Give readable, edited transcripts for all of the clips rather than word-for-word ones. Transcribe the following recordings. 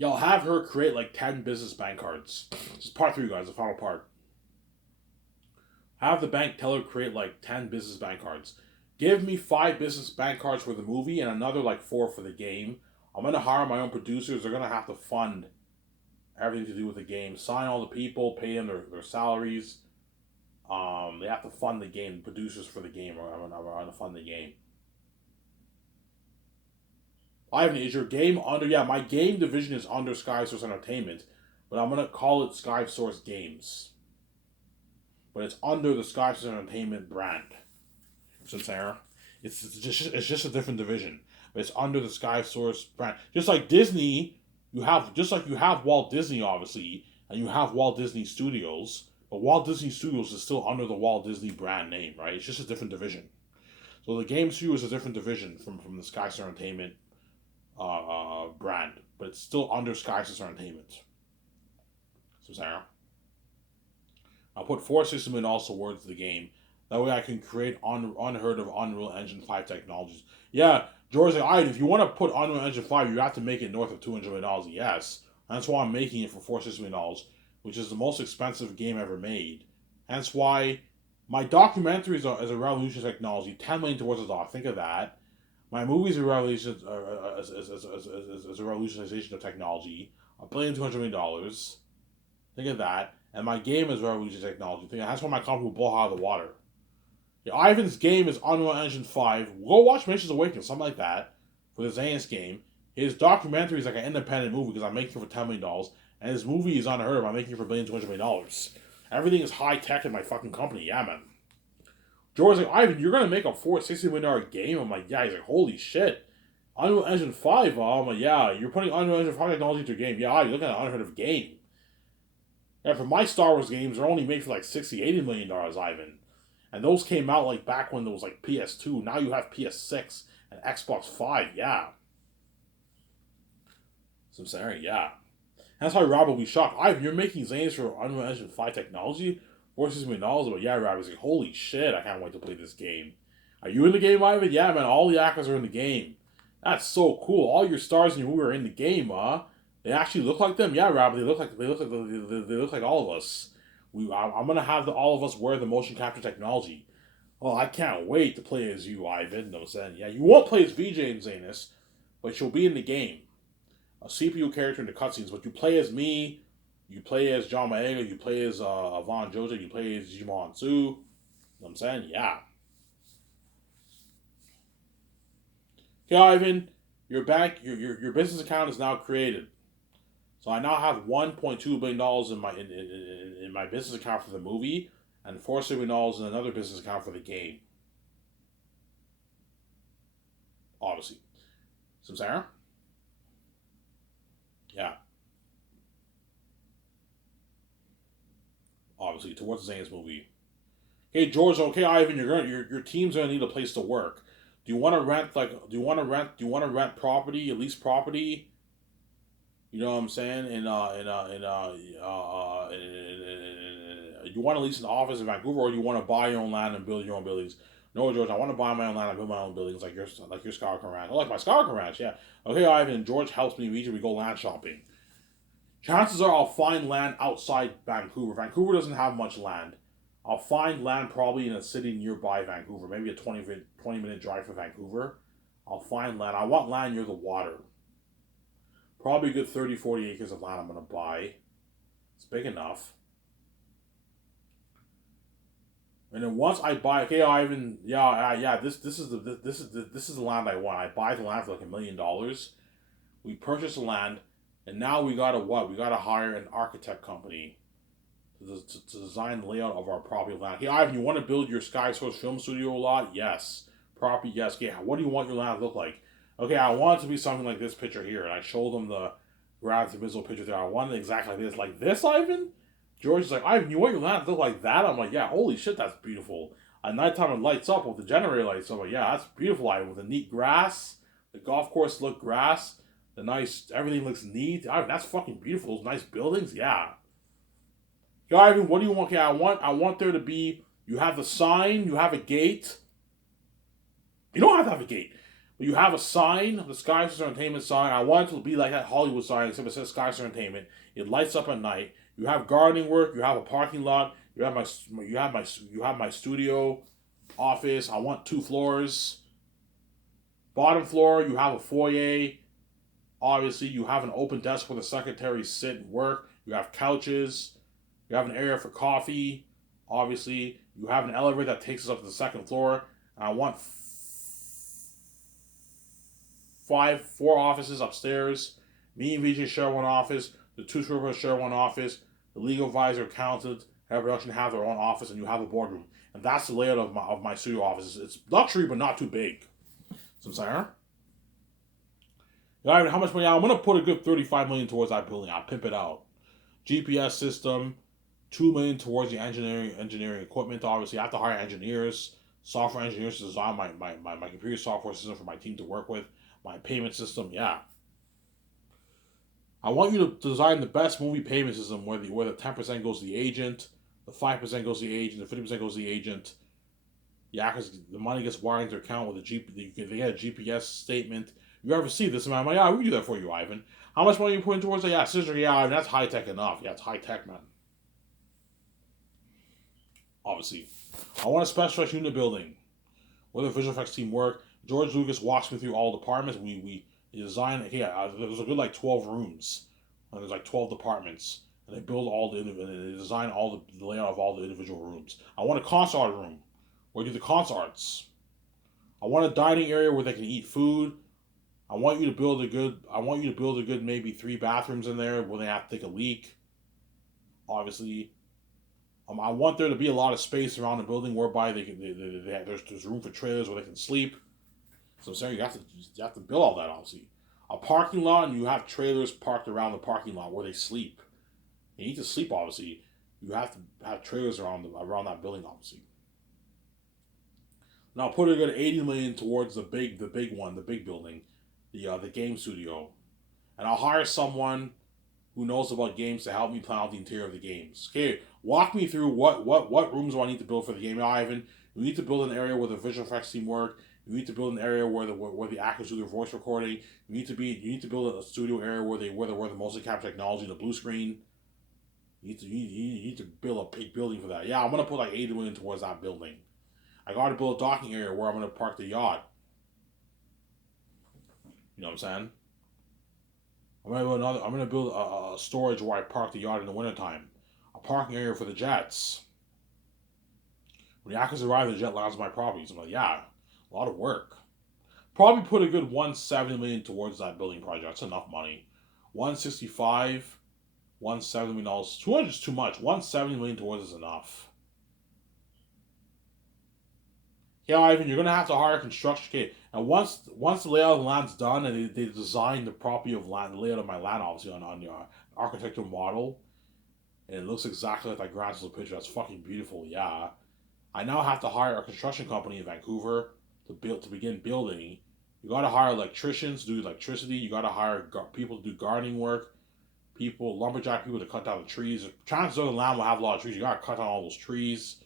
Y'all have her create like 10 business bank cards. This is part 3, guys, the final part. Have the bank teller create like 10 business bank cards. Give me 5 business bank cards for the movie and another like 4 for the game. I'm gonna hire my own producers. They're gonna have to fund everything to do with the game. Sign all the people, pay them their salaries. They have to fund the game. Producers for the game are gonna fund the game. Ivan, is your game under? Yeah, my game division is under Sky Source Entertainment, but I'm gonna call it Sky Source Games. But it's under the Sky Source Entertainment brand. Since Sarah, it's just a different division, but it's under the Sky Source brand. Just like Disney, you have Walt Disney obviously, and you have Walt Disney Studios. But Walt Disney Studios is still under the Walt Disney brand name, right? It's just a different division. So the Game Studio is a different division from the Sky Source Entertainment brand, but it's still under Sky Source Entertainment. So Sarah, I'll put $460 million also words to the game. That way I can create unheard of Unreal Engine 5 technologies. Yeah, George, like, if you want to put Unreal Engine 5, you have to make it north of $200 million. Yes. That's why I'm making it for $460 million, which is the most expensive game ever made. Hence why my documentaries are as a revolution technology, 10 million towards the dollar. Think of that. My movies are revolution as a revolutionization of technology, $1,200,000,000. Think of that. And my game is revolution technology. That's why my company will blow out of the water. Yeah, Ivan's game is Unreal Engine 5. Go watch Missions Awakening, something like that, for the Xehanort game. His documentary is like an independent movie because I'm making it for $10 million. And his movie is unheard of. I'm making it for $1,200,000,000. Everything is high tech in my fucking company. Yeah, man. George's like, Ivan, you're going to make a $460 million game? I'm like, yeah. He's like, holy shit. Unreal Engine 5, I'm like, yeah. You're putting Unreal Engine 5 technology into your game. Yeah, you're looking at an unheard of game. Yeah, for my Star Wars games, they're only made for like $60-80 million, Ivan. And those came out like back when there was like PS2. Now you have PS6 and Xbox 5. Yeah. So I'm saying, yeah. That's why Rob will be shocked. Ivan, you're making Zanes for Unreal Engine 5 technology? $460 million. But yeah, Rob is like, holy shit, I can't wait to play this game. Are you in the game, Ivan? Yeah, man, all the actors are in the game. That's so cool. All your stars in your movie are in the game, huh? They actually look like them. Yeah, Rob, they look like all of us. I'm gonna have all of us wear the motion capture technology. Oh, I can't wait to play as you, Ivan. No sense. Yeah, you won't play as VJ and Zanus, but you'll be in the game. A CPU character in the cutscenes, but you play as me, you play as John Maega, you play as Von Joja, you play as Jimon Su. You know what I'm saying? Yeah. Okay, Ivan, your business account is now created. So I now have $1.2 billion in my business account for the movie, and $460 in another business account for the game. Obviously. Some Sarah? Yeah. Obviously, towards the Zane's movie. Okay, George. Okay, Ivan. Your team's gonna need a place to work. Do you want to rent Do you want to rent property, at least property? You know what I'm saying? You want to lease an office in Vancouver, or do you want to buy your own land and build your own buildings? No, George. I want to buy my own land and build my own buildings, like your Skywalker Ranch. I like my Skywalker Ranch. Yeah. Okay, Ivan. George helps me. We go land shopping. Chances are I'll find land outside Vancouver. Vancouver doesn't have much land. I'll find land probably in a city nearby Vancouver, maybe a 20-minute drive from Vancouver. I'll find land. I want land near the water. Probably a good 30, 40 acres of land I'm going to buy. It's big enough. And then once I buy, okay, Ivan, yeah, this is the land I want. I buy the land for like $1 million. We purchase the land, and now we gotta what? We gotta hire an architect company to design the layout of our property land. Hey, Ivan, you want to build your Sky Source film studio lot? Yes. Property, yes. Okay, what do you want your land to look like? Okay, I want it to be something like this picture here, and I showed them the Gravity Visual picture there. I want it exactly like this, Ivan. George is like, Ivan, you want your land to look like that? I'm like, yeah, holy shit, that's beautiful. At nighttime, it lights up with the generator lights. I'm like, yeah, that's beautiful, Ivan, with the neat grass. The golf course look grass. The nice, everything looks neat. Ivan, that's fucking beautiful. Those nice buildings, yeah. Yo, Ivan, what do you want? Okay, I want there to be. You have the sign. You have a gate. You don't have to have a gate, But you have a sign, the Sky Source Entertainment sign. I want it to be like that Hollywood sign, except it says Sky Source Entertainment. It lights up at night. You have gardening work. You have a parking lot. You have my studio office. I want 2 floors. Bottom floor, you have a foyer. Obviously, you have an open desk where the secretaries sit and work. You have couches. You have an area for coffee. Obviously, you have an elevator that takes us up to the second floor. And I want 4 offices upstairs. Me and VJ share one office. The 2 strippers share one office. The legal advisor, accountant, every production have their own office, and you have a boardroom. And that's the layout of my studio office. It's luxury, but not too big. So I'm saying, how much money? I'm gonna put a good 35 million towards that building. I'll pimp it out. GPS system, 2 million towards the engineering equipment. Obviously, I have to hire engineers, software engineers to design my computer software system for my team to work with. My payment system, yeah. I want you to design the best movie payment system where the 10% goes to the agent, the 5% goes to the agent, the 50% goes to the agent. Yeah, because the money gets wired into their account with they get a GPS statement. You ever see this amount of money? Yeah, we do that for you, Ivan. How much money you put in towards it? Yeah, sister, yeah, Ivan, that's high tech enough. Yeah, it's high tech, man. Obviously. I want a special effects unit building where the visual effects team work. George Lucas walks me through all departments. We design, there's a good like 12 rooms. And there's like 12 departments. And they build they design all the layout of all the individual rooms. I want a concert room where you do the concerts. I want a dining area where they can eat food. I want you to build a good maybe 3 bathrooms in there where they have to take a leak. Obviously, I want there to be a lot of space around the building whereby there's room for trailers where they can sleep. So I'm saying you have to build all that, obviously. A parking lot, and you have trailers parked around the parking lot where they sleep. You need to sleep, obviously. You have to have trailers around that building, obviously. Now put a good 80 million towards the big building, the game studio, and I'll hire someone who knows about games to help me plan out the interior of the games. Okay, walk me through what rooms do I need to build for the game, Ivan? You need to build an area where the visual effects team work. You need to build an area where the actors do their voice recording. You need to build a studio area where the motion capture technology and the blue screen. You need to build a big building for that. Yeah, I'm gonna put like 80 million towards that building. I got to build a docking area where I'm gonna park the yacht. You know what I'm saying? I'm gonna build a storage where I park the yacht in the wintertime. A parking area for the jets. When the actors arrive, the jet lands on my property. So I'm like, yeah, a lot of work. Probably put a good 170 million towards that building project. That's enough money. 165, 170 million dollars. 200 is too much. 170 million towards is enough. Yeah, Ivan, you're gonna have to hire a construction kit. And once the layout of the land's done and they design the property of land, the layout of my land, obviously on your architectural model, and it looks exactly like that Grand Central picture. That's fucking beautiful. Yeah, I now have to hire a construction company in Vancouver to begin building. You got to hire electricians to do electricity. You got to hire people to do gardening work. Lumberjack people to cut down the trees. Chances are the land will have a lot of trees. You got to cut down all those trees.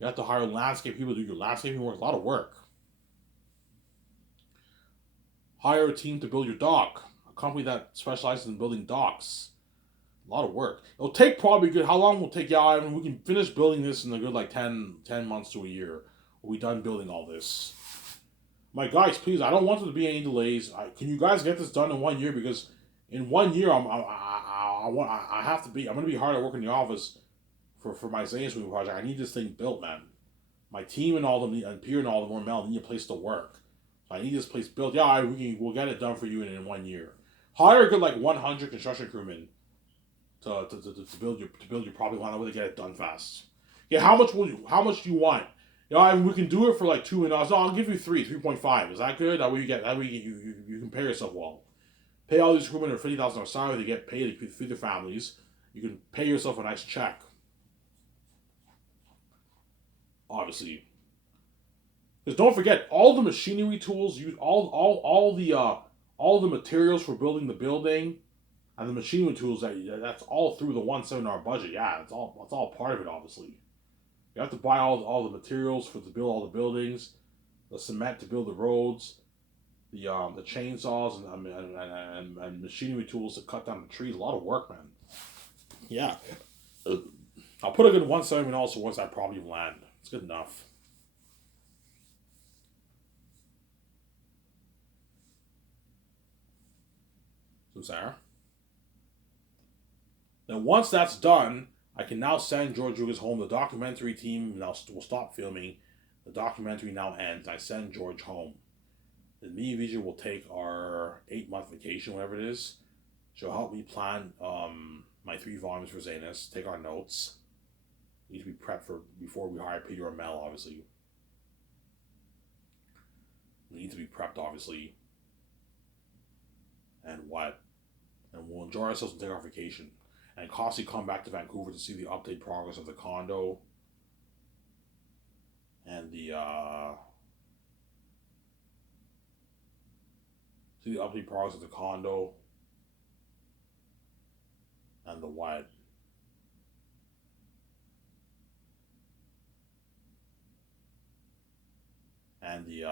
You have to hire landscape people to do your landscaping work. A lot of work. Hire a team to build your dock. A company that specializes in building docks. A lot of work. It'll take probably good. How long will it take? Yeah, I mean, we can finish building this in a good like 10 months to a year. We'll be done building all this. My guys, please, I don't want there to be any delays. Can you guys get this done in 1 year? Because in 1 year, I'm gonna be hard at work in the office for my Zane's movie project. I need this thing built, man. My team and all of them, and Pierre and all of them, or Mel, need a place to work. So I need this place built. Yeah, we'll get it done for you in 1 year. Hire a good like 100 construction crewmen to build your property line. That way they get it done fast. Yeah, how much do you want? Yeah, we can do it for like 2 million dollars. No, I'll give you 3.5. Is that good? That way you can pay yourself well. Pay all these crewmen a $50,000 salary. They get paid to feed their families. You can pay yourself a nice check. Obviously, because don't forget all the machinery tools, all the materials for building the building, and the machinery tools that's all through the $170 budget. Yeah, it's all part of it. Obviously, you have to buy all the materials to build all the buildings, the cement to build the roads, the chainsaws and machinery tools to cut down the trees. A lot of work, man. Yeah. I'll put a good 170 also towards that property of land. It's good enough. So Sarah. Then once that's done, I can now send George Lucas home. The documentary team now will stop filming. The documentary now ends. I send George home. Then me and Vijay will take our 8-month vacation, whatever it is. She'll help me plan my 3 volumes for Zanus. Take our notes. We need to be prepped for before we hire Peter or Mel, obviously. We need to be prepped, obviously. And what? And we'll enjoy ourselves and take our vacation. And constantly come back to Vancouver to see the update progress of the condo. And the see the update progress of the condo. And the what? And the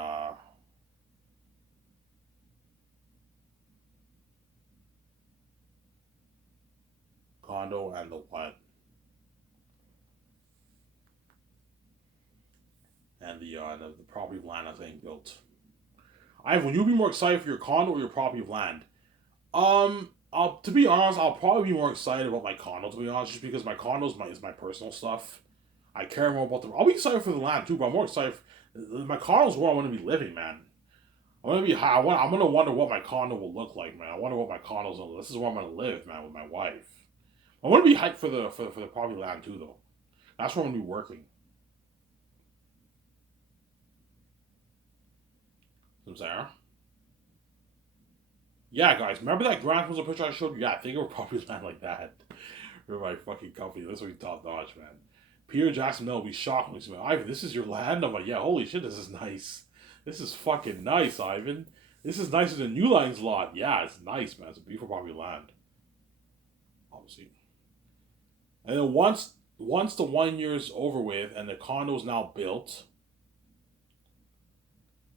condo and the what? And the property of land that's being built. Ivan, will you be more excited for your condo or your property of land? To be honest, I'll probably be more excited about my condo. To be honest, just because my condo is my personal stuff. I care more about the. I'll be excited for the land too, but I'm more excited. My condo's where I want to be living, man. I'm gonna wonder what my condo will look like, man. I wonder what my condo's gonna. This is where I'm gonna live, man, with my wife. I want to be hyped for the property land too, though. That's where I'm gonna be working. So Sarah. Yeah, guys, remember that Grand Theft picture I showed you? Yeah, I think it would probably land like that. For my fucking company. This would be top notch, man. Peter Jackson Mel will be shocked when he says, Ivan, this is your land? I'm like, yeah, holy shit, this is nice. This is fucking nice, Ivan. This is nicer than New Line's lot. Yeah, it's nice, man. It's a beautiful property land. Obviously. And then once the 1 year's over with and the condo's now built,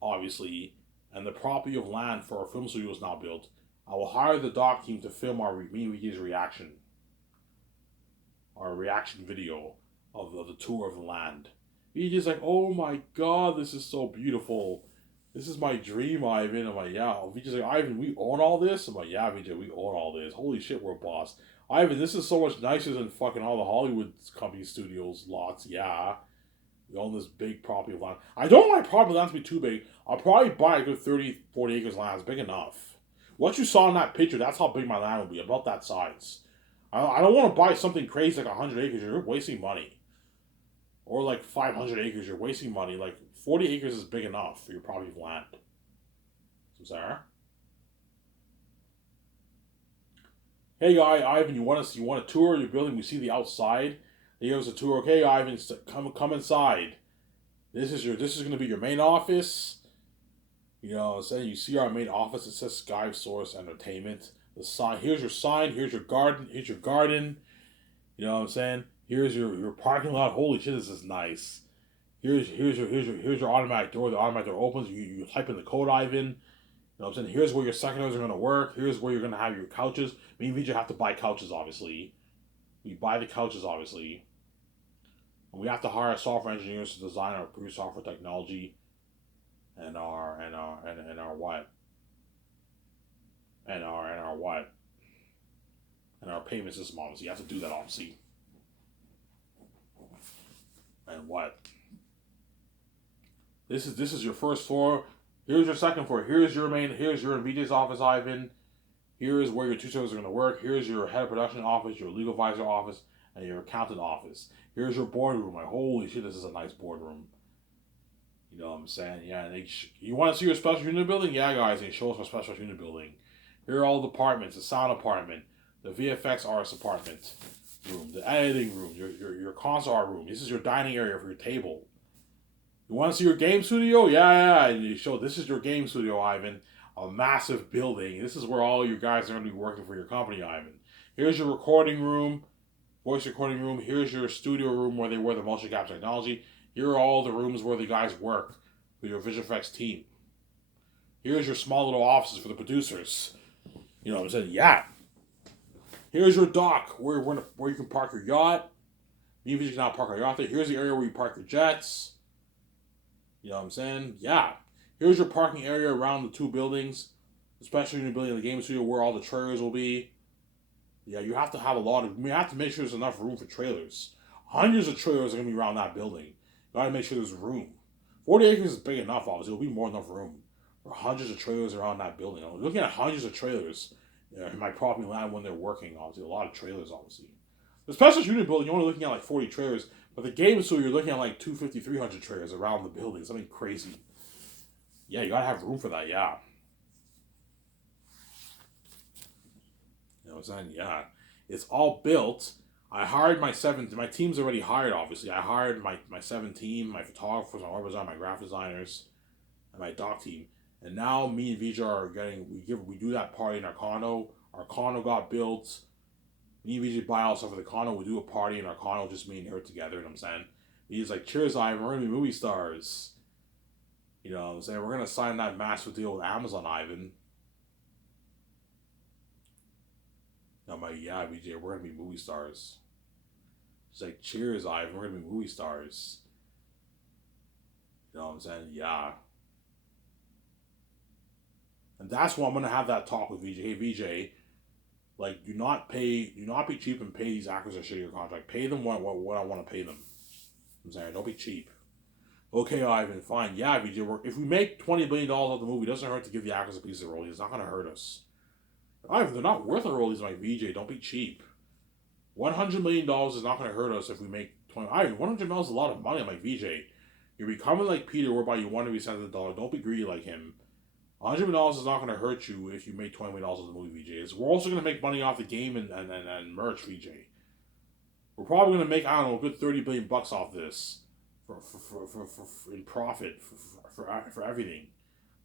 obviously, and the property of land for our film studio is now built, I will hire the doc team to film our reaction. Our reaction video of the tour of the land. He's like, oh my god, this is so beautiful. This is my dream, Ivan. I'm like, yeah. Vijay's like, Ivan, we own all this? I'm like, yeah, Vijay, we own all this. Holy shit, we're a boss. Ivan, this is so much nicer than fucking all the Hollywood company studios lots. Yeah. We own this big property of land. I don't want my property land to be too big. I'll probably buy a good 30, 40 acres of land. It's big enough. What you saw in that picture, that's how big my land will be. About that size. I don't want to buy something crazy like 100 acres. You're wasting money. Or like 500 acres. You're wasting money. Like 40 acres is big enough for your property of land. So, Sarah? Hey, Ivan, you want a tour of your building? We see the outside. He gives us a tour. Okay, Ivan, come inside. This is going to be your main office. You know, saying you see our main office. It says Sky Source Entertainment. The sign. Here's your sign. Here's your garden. Here's your garden. You know what I'm saying? Here's your parking lot. Holy shit, this is nice. Here's your automatic door. The automatic door opens. You type in the code, Ivan. You know what I'm saying? Here's where your secondaries are going to work. Here's where you're going to have your couches. Me and Vijay have to buy couches, obviously. We buy the couches, obviously. And we have to hire software engineers to design our produce software technology and our what? And our what? And our payment system, obviously. You have to do that, obviously. And what? This is your first floor. Here's your second floor. Here's your VJ's office, Ivan. Here is where your two servers are going to work. Here's your head of production office, your legal advisor office, and your accountant office. Here's your boardroom. Like, holy shit, this is a nice boardroom. You know what I'm saying? Yeah, and you want to see your special unit building? Yeah, guys, they show us our special unit building. Here are all the apartments, the sound apartment, the VFX artist apartment room, the editing room, your console art room. This is your dining area for your table. You want to see your game studio? Yeah. And you show this is your game studio, Ivan. A massive building. This is where all you guys are going to be working for your company, Ivan. Here's your recording room, voice recording room. Here's your studio room where they wear the motion capture technology. Here are all the rooms where the guys work for your Vision FX team. Here's your small little offices for the producers. You know what I'm saying? Yeah. Here's your dock where you can park your yacht. Even if you cannot park your yacht there, here's the area where you park your jets. You know what I'm saying? Yeah. Here's your parking area around the two buildings, especially in the building of the game studio where all the trailers will be. Yeah, you have to have you have to make sure there's enough room for trailers. Hundreds of trailers are going to be around that building. You got to make sure there's room. 40 acres is big enough, obviously. It'll be more than enough room for hundreds of trailers around that building. I'm looking at hundreds of trailers in my property land when they're working, obviously. A lot of trailers, obviously. The special unit building, you're only looking at like 40 trailers, but the game studio, you're looking at like 250, 300 trailers around the building. Something crazy. Yeah, you got to have room for that, yeah. You know what I'm saying? Yeah. It's all built. I hired my team's already hired, obviously. I hired my 7 team, my photographers, my web design, my graphic designers, and my doc team. And now me and Vijay are we do that party in our condo. Our condo got built. Me and Vijay buy all stuff for the condo. We do a party in our condo, just me and her together, you know what I'm saying? He's like, cheers, Ivan, we're gonna be movie stars. You know what I'm saying? We're gonna sign that massive deal with Amazon, Ivan. I'm like, yeah, Vijay, we're gonna be movie stars. She's like, cheers, Ivan, we're gonna be movie stars. You know what I'm saying? Yeah. And that's why I'm gonna have that talk with VJ. Hey VJ, like do not be cheap and pay these actors that share your contract. Pay them what I want to pay them. I'm saying, don't be cheap. Okay, Ivan, fine. Yeah, VJ, if we make $20 billion off the movie, it doesn't hurt to give the actors a piece of the royalties. It's not gonna hurt us. Ivan, they're not worth the royalties, my VJ. Don't be cheap. $100 million is not gonna hurt us if we make 20. Ivan, $100 million is a lot of money, my VJ. You're becoming like Peter, whereby you want to be cents of the dollar. Don't be greedy like him. $100 million is not going to hurt you if you make $20 million on the movie, VJ. We're also going to make money off the game and merch, VJ. We're probably going to make, I don't know, a good $30 billion off this for in profit for everything.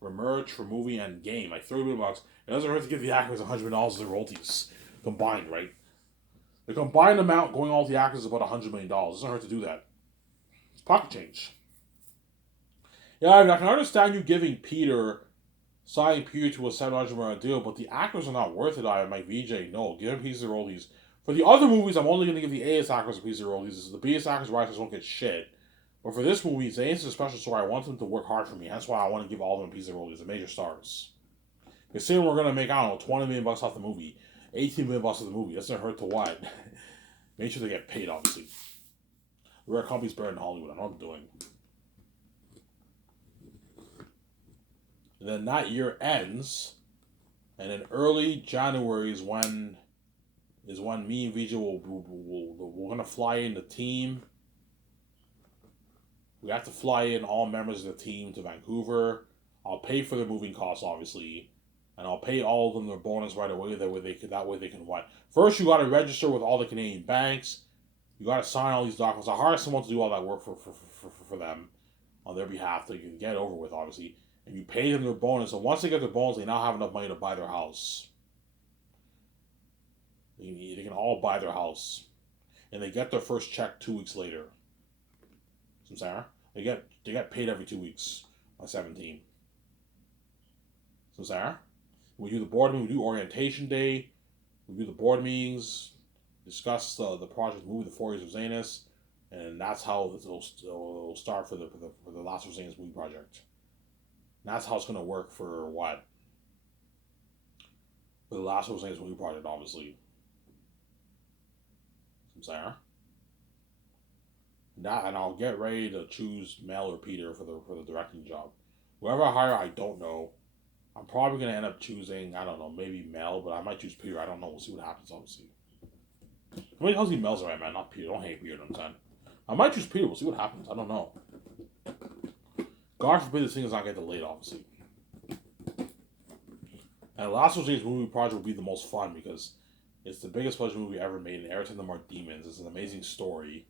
For merch, for movie, and game. Like $30 billion. It doesn't hurt to give the actors $100 million in royalties combined, right? The combined amount going all the actors is about $100 million. It doesn't hurt to do that. It's pocket change. Yeah, I can understand you giving signing Peter to a $700 million deal, but the actors are not worth it. I am like, VJ, no, give him pieces of royalties. For the other movies, I'm only going to give the A-list actors a piece of royalties. The B-list actors, writers don't get shit. But for this movie, it's a special story. I want them to work hard for me. That's why I want to give all of them a piece of royalties, the major stars. Because saying we're going to make, I don't know, $20 million off the movie, $18 million off the movie, that's going to hurt to what? Make sure they get paid, obviously. The rare company's better than Hollywood. I know what I'm doing. And then that year ends, and in early January is when me and Vijay we're gonna fly in the team. We have to fly in all members of the team to Vancouver. I'll pay for the moving costs, obviously, and I'll pay all of them their bonus right away. That way they can what? First, you got to register with all the Canadian banks. You got to sign all these documents. I hire someone to do all that work for them on their behalf. So you can get it over with, obviously. And you pay them their bonus, and once they get their bonus, they now have enough money to buy their house. They can all buy their house, and they get their first check 2 weeks later. Some Sarah, they get paid every 2 weeks by 17. Some Sarah, we do the board meeting, we do orientation day, we do the board meetings, discuss the project movie, the 4 Years of Zanus, and that's how it'll start for the Last of Zanus movie project. And that's how it's going to work for what? For the Last of Us movie project, obviously. Some Sarah. And I'll get ready to choose Mel or Peter for the directing job. Whoever I hire, I don't know. I'm probably going to end up choosing, I don't know, maybe Mel, but I might choose Peter. I don't know. We'll see what happens, obviously. How many tells me Mel's the right man, not Peter? Don't hate Peter, I'm saying. I might choose Peter. We'll see what happens. I don't know. God forbid this thing does not get delayed, obviously. And Last of Us movie project will be the most fun because it's the biggest pleasure movie ever made. And Everton them are demons. It's an amazing story.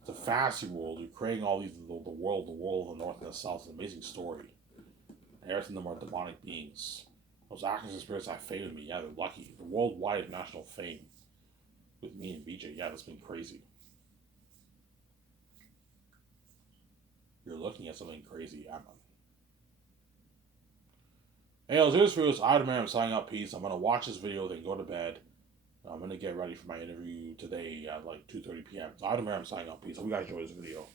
It's a fantasy world. You're creating all these the world of the North and the South. It's an amazing story. And Everton them are demonic beings. Those actors and spirits have fame with me. Yeah, they're lucky. The worldwide national fame with me and BJ. Yeah, that's been crazy. You're looking at something crazy, Emma. Hey, yo, here's for this. I'm signing up. Peace. I'm gonna watch this video, then go to bed. I'm gonna get ready for my interview today at like 2:30 p.m. So I'm signing up. Peace. Hope you guys enjoy this video.